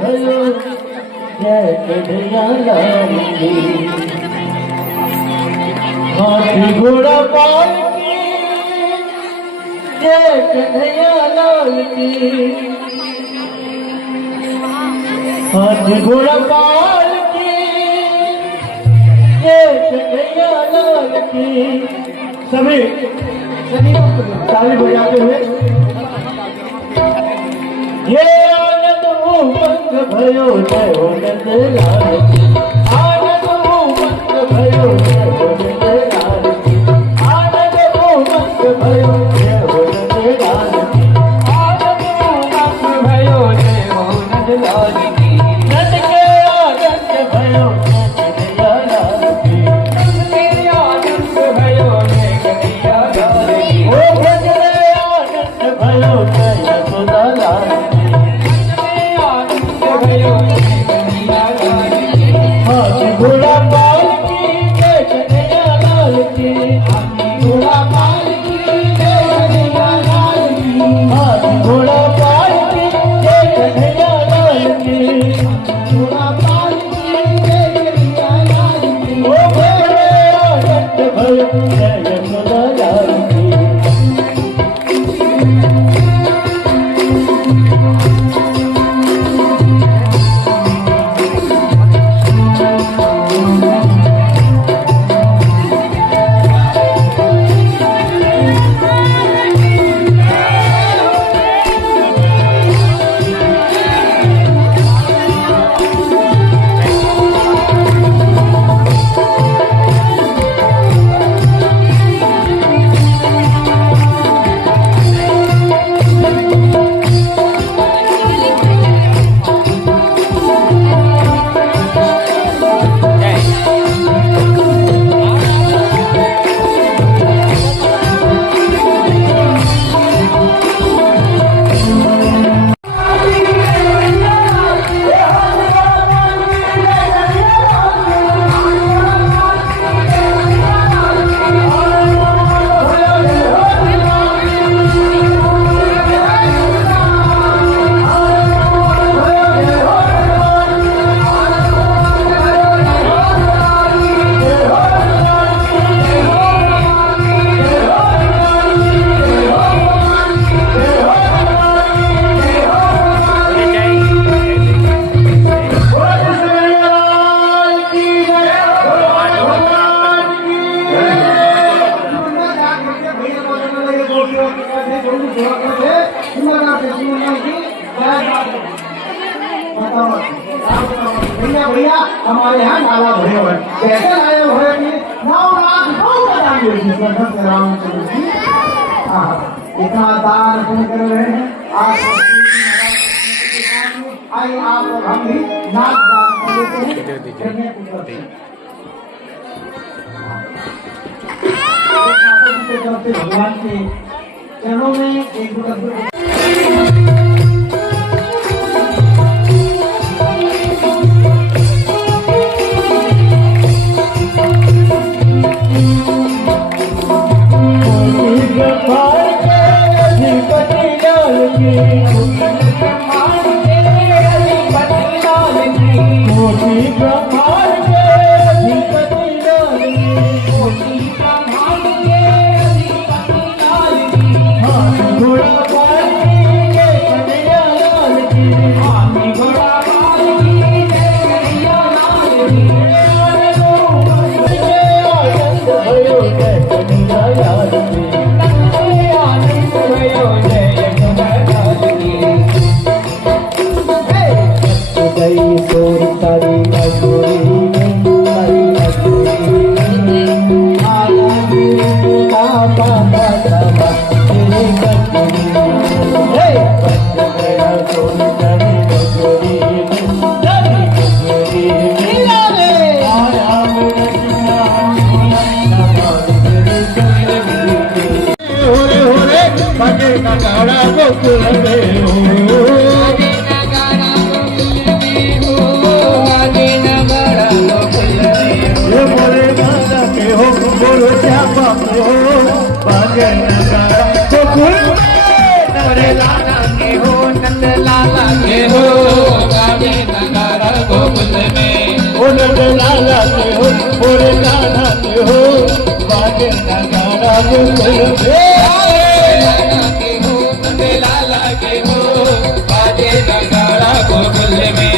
भयो जय कन्हैया लाल की। हाथी घोड़ा पाल की जय कन्हैया लाल की। हाथी घोड़ा पाल की जय कन्हैया लाल की। सभी ताली बजाते हुए ये आनंद उमंग भयो जय हो नंद लाल की। आनंद उमंग भयो जय हो नंद लाल की। आनंद उमंग भयो जय हो नंद लाल की। आनंद उमंग भयो जय हो नंद लाल की। नंद के आनंद भयो जय कन्हैया लाल की। नंद के आनंद भयो जय कन्हैया लाल की। ओ ब्रज रे आनंद भयो जय यशोदा लाल की। हाथी घोड़ा पाल की जय कन्हैया लाल की। हाथी घोड़ा पाल की जय कन्हैया लाल की। हाथी घोड़ा पाल की जय कन्हैया लाल की। घोड़ा पाल की जय कन्हैया लाल की। ओ भोले आनंद भयो जय यशोदा लाल की। भैया हमारे यहाँ नाला भरे हुए कैसे लाए हुए कि 9 लाख रामचंद्र जी इतना दान पुण्य कर रहे हैं। आइए आप लोग हम भी नाच दान कर देते हैं। भगवान के चरणों में एक भजन करा तो गुल में नरे लाना के हो रंग लाला के हो और कान्हा के हो बाजे नगाड़ा गोकुल में लाला के हो बाजे नगाड़ा गोकुल में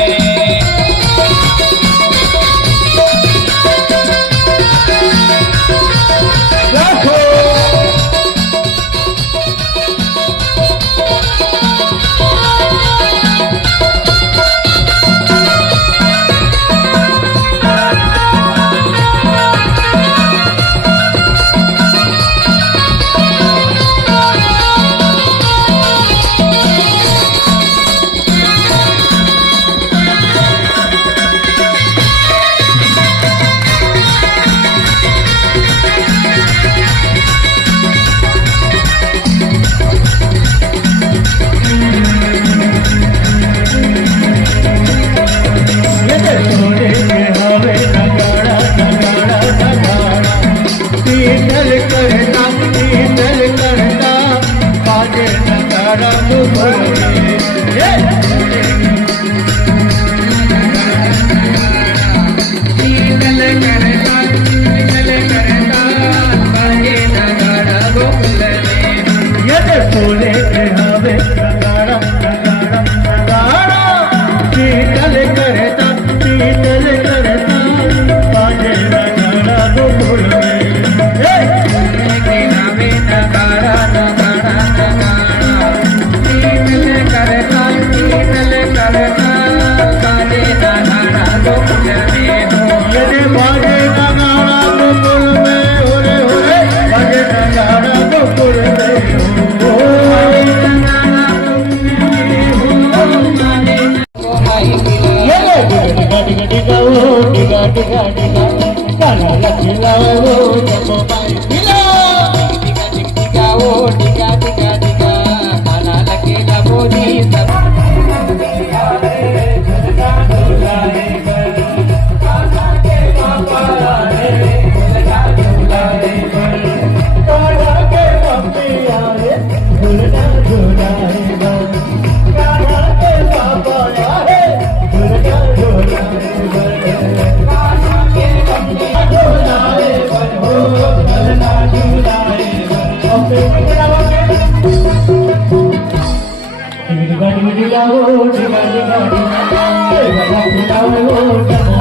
Diga diga diga oh, diga diga diga, diga diga oh,